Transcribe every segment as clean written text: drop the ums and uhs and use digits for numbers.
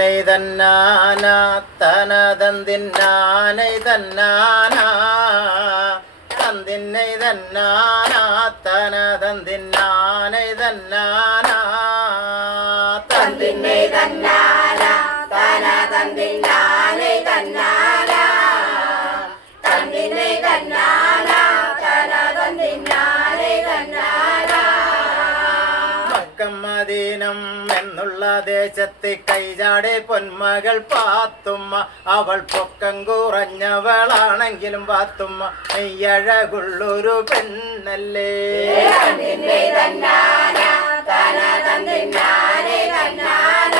തന്നാന തനതന്തിന്നാനൈ തന്നാന തന്തിന്നൈ തന്നാന തനതന്തിന്നാനൈ തന്നാന തന്തിന്നൈ തന്നാന തനതന്തിന്നാനൈ തന്നാന തന്തിന്നൈ തന്നാന തനതന്തിന്നാനൈ തന്നാന. മദീനം എന്നുള്ള ദേശത്ത് കൈചാടെ പൊന്മകൾ പാത്തുമ്മ. അവൾ പൊക്കം കുറഞ്ഞവളാണെങ്കിലും പാത്തുമ്മ നെയ്യഴകുള്ളൊരു പെണ്ണല്ലേ. തന്തിന്നൈ തന്നാന തനതന്തിന്നാനൈ തന്നാന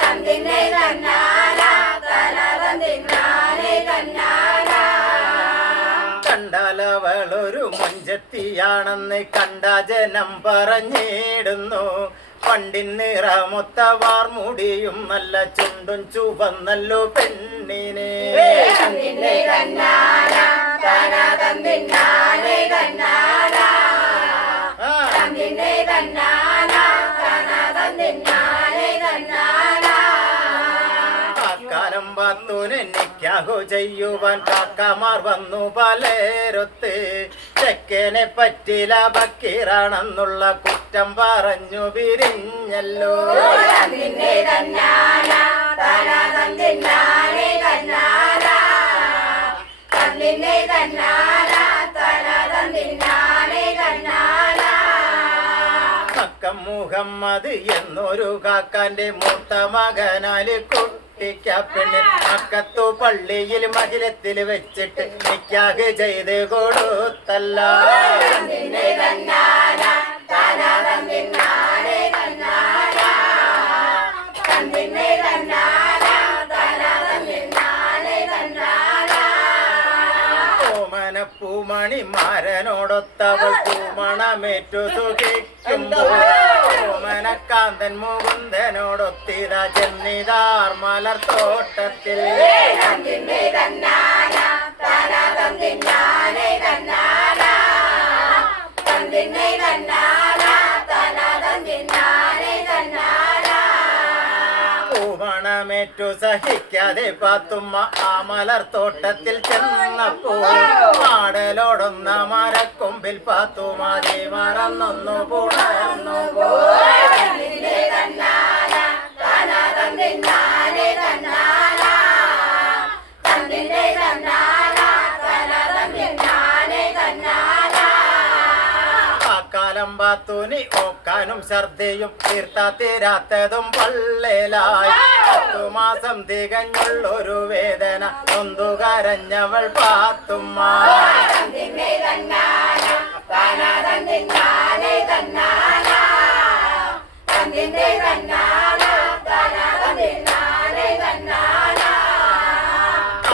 തന്തിന്നൈ തന്നാന തനതന്തിന്നാനൈ തന്നാന. കണ്ടാലവളൊരു മൊഞ്ചത്തിയാണെന്ന് കണ്ട ജനം പറഞ്ഞിടുന്നു. പണ്ടിൻ നിറമൊത്ത വാർമുടിയും നല്ല ചുണ്ടും ചുവന്നല്ലോ പെണ്ണിനെ. തന്തിന്നൈ തന്നാന തനതന്തിന്നാനൈ തന്നാന തന്തിന്നൈ തന്നാന തനതന്തിന്നാനൈ തന്നാന. കാലം പാത്തൂന് നിക്കാഹു ചെയ്യുവാൻ കാക്കമാർ വന്നു പലരൊത്ത്. ചെക്കനെ പറ്റില ബക്കീറാണെന്നുള്ള കുറ്റം പറഞ്ഞു പിരിഞ്ഞല്ലോ. തന്തിന്നൈ തന്നാന തനതന്തിന്നാനൈ തന്നാന തന്തിന്നൈ തന്നാന തനതന്തിന്നാനൈ തന്നാന. മക്കം മുഹമ്മദ് എന്നൊരു കാക്കാന്റെ മൂത്ത മകനാല് കുട്ടിക്കപ്പെണ്ണ് മക്കത്തു പള്ളിയിൽ മഹിലത്തിൽ വെച്ചിട്ട് നിക്കാഹ് ചെയ്ത് കൊടുത്തല്ല. തന്തിന്നൈ തന്നാന തനതന്തിന്നാനൈ തന്നാന തന്തിന്നൈ തന്നാന തനതന്തിന്നാനൈ തന്നാന. പൂമണിമാരനോടൊത്തവൾ പൂമണമേറ്റു സുഖിക്കുമ്പോൾ ഓമനക്കാന്തൻ മുകുന്ദനോടൊത്തിത ചെന്നിതാർ മലർത്തോട്ടത്തിൽ. തന്തിന്നൈ തന്നാന തനതന്തിന്നാനൈ തന്നാന തന്തിന്നൈ തന്നാന തനതന്തിന്നാനൈ തന്നാന. പൂമണമേറ്റു സഹിക്കാതെ പാത്തുമ്മ ആ മലർത്തോട്ടത്തിൽ ചെന്നപ്പോൾ ആടലോടുന്ന മരക്കൊമ്പിൽ പാത്തുമാതി മറന്നൊന്നു പുണർന്നു പോയി. തന്തിന്നൈ തന്നാന തനതന്തിന്നാനൈ തന്നാന തന്തിന്നൈ തന്നാന തനതന്തിന്നാനൈ തന്നാന. കാലം പാത്തൂനി ഓക്കാനും ഛർദിയും തീർത്ത തീരാത്തതും പള്ളേലായി. 10 മാസം തികഞ്ഞുള്ളൊരു വേദന നൊന്തു കരഞ്ഞവൾ പാത്തുമ്മ. തന്തിന്നൈ തന്നാന തനതന്തിന്നാനൈ തന്നാന തന്തിന്നൈ തന്നാന തനതന്തിന്നാനൈ തന്നാന.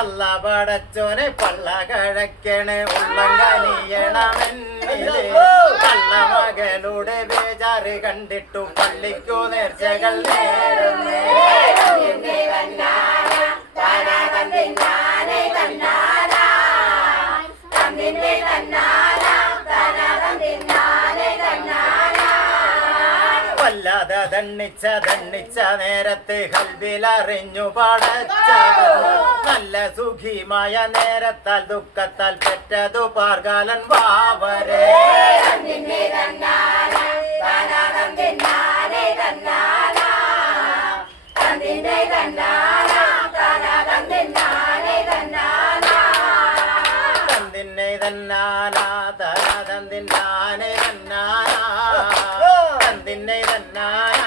അല്ല പടച്ചോനെ പള്ള കഴക്കണേ ഉള്ളം കനിയണമെന്നിലെ. കള്ള മകളുടെ ബേജാറ് കണ്ടിട്ടു പള്ളിക്കു നേർച്ചകൾ നേരുന്നേ. തന്തിന്നൈ തന്നാന തനതന്തിന്നാനൈ തന്നാന തന്തിന്നൈ തന്നാന തനതന്തിന്നാനൈ തന്നാന. വല്ലാതെ ദണ്ണിച്ച നേരത്തെ കൽബിലറിഞ്ഞു പടച്ച നല്ല സുഖിമായ നേരത്താൽ ദുഃഖത്താൽ പെറ്റതു പാർകാലൻ വാവരെ. തന്തിന്നൈ തന്നാന തനതന്തിന്നാനൈ തന്നാന തന്തിന്നൈ തന്നാന തനതന്തിന്നാനൈ തന്നാന. തന്തിന്നൈ തന്നാന തനതന്തിന്നാനൈ തന്നാന തന്തിന്നൈ തന്നാന